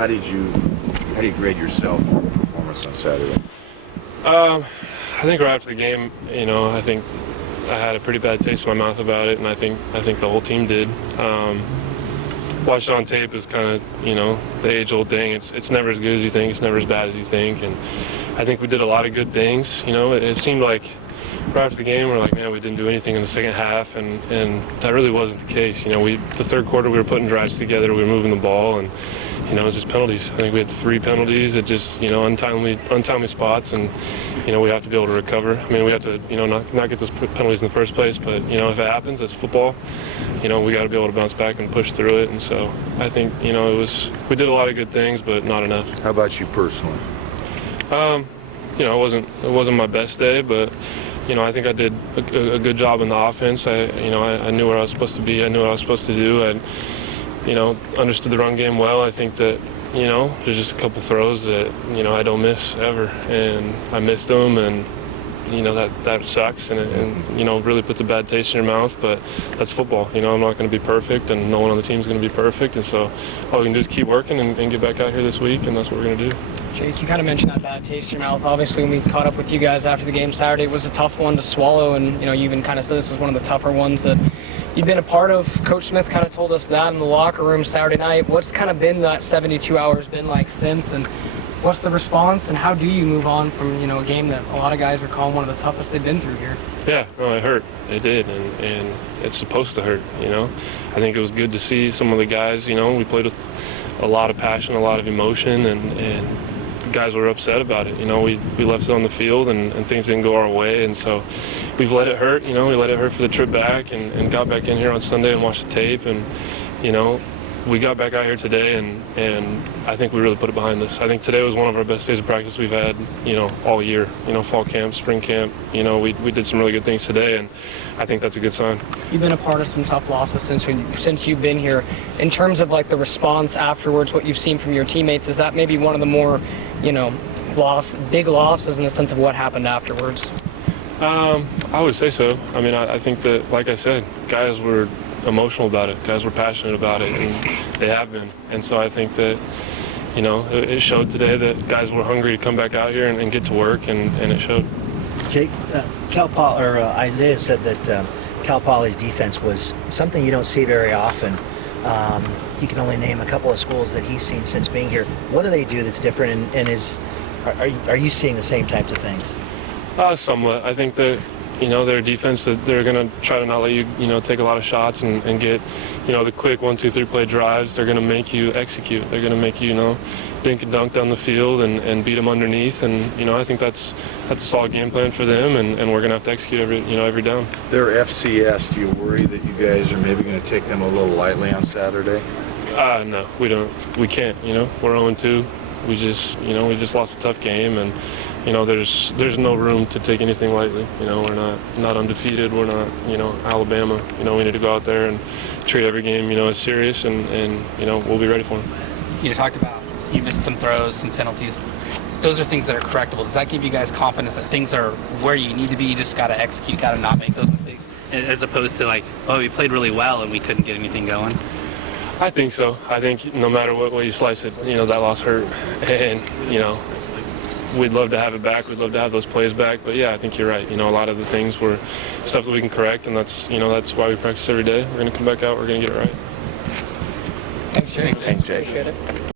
How do you grade yourself for your performance on Saturday? I think right after the game, I think I had a pretty bad taste in my mouth about it, and I think the whole team did. Watched it on tape is kind of, the age-old thing. It's never as good as you think. It's never as bad as you think. And I think we did a lot of good things. It seemed like right after the game, we're like, man, we didn't do anything in the second half, and that really wasn't the case. The third quarter, we were putting drives together, we were moving the ball, and it was just penalties. I think we had 3 penalties at just untimely spots, and we have to be able to recover. I mean, we have to not get those penalties in the first place, but if it happens, that's football. We got to be able to bounce back and push through it. And so I think we did a lot of good things, but not enough. How about you personally? It wasn't my best day, but I think I did a good job in the offense. I knew where I was supposed to be. I knew what I was supposed to do. I understood the run game well. I think that there's just a couple throws that I don't miss ever, and I missed them, and that sucks, and really puts a bad taste in your mouth. But that's football. I'm not going to be perfect, and no one on the team is going to be perfect, and so all we can do is keep working and get back out here this week, and that's what we're going to do. Jake, you kind of mentioned that bad taste in your mouth. Obviously, when we caught up with you guys after the game Saturday, it was a tough one to swallow, and you even kind of said this was one of the tougher ones that you've been a part of. Coach Smith kind of told us that in the locker room Saturday night. What's kind of been that 72 hours been like since, and what's the response, and how do you move on from a game that a lot of guys are calling one of the toughest they've been through here? Yeah, no, it hurt. It did, and it's supposed to hurt. I think it was good to see some of the guys. We played with a lot of passion, a lot of emotion, and the guys were upset about it. We left it on the field, and things didn't go our way, and so we've let it hurt. We let it hurt for the trip back, and got back in here on Sunday and watched the tape, and we got back out here today, and I think we really put it behind us. I think today was one of our best days of practice we've had, all year. Fall camp, spring camp, we did some really good things today, and I think that's a good sign. You've been a part of some tough losses since you've been here. In terms of the response afterwards, what you've seen from your teammates, is that maybe one of the more, big losses in the sense of what happened afterwards? I would say so. I mean, I think that, like I said, guys were emotional about it. Guys were passionate about it, and they have been. And so I think that, it showed today that guys were hungry to come back out here and get to work, and it showed. Jake, Isaiah said that Cal Poly's defense was something you don't see very often. He can only name a couple of schools that he's seen since being here. What do they do that's different, and are you seeing the same types of things? Somewhat. I think that their defense, that they're going to try to not let you, take a lot of shots and get, the quick 1, 2, 3 play drives. They're going to make you execute. They're going to make you, dink and dunk down the field and beat them underneath. And, I think that's a solid game plan for them, and we're going to have to execute every down. They're FCS. Do you worry that you guys are maybe going to take them a little lightly on Saturday? No, we don't. We can't. We're 0-2. We just lost a tough game, and there's no room to take anything lightly. We're not undefeated. We're not Alabama. We need to go out there and treat every game as serious, and we'll be ready for them. You talked about you missed some throws, some penalties. Those are things that are correctable. Does that give you guys confidence that things are where you need to be? You just got to execute, got to not make those mistakes, as opposed to we played really well and we couldn't get anything going? I think so. I think no matter what way you slice it, that loss hurt, and we'd love to have it back. We'd love to have those plays back. But yeah, I think you're right. A lot of the things were stuff that we can correct, and that's why we practice every day. We're going to come back out. We're going to get it right. Thanks, Jake. Thanks, Jake. Appreciate it.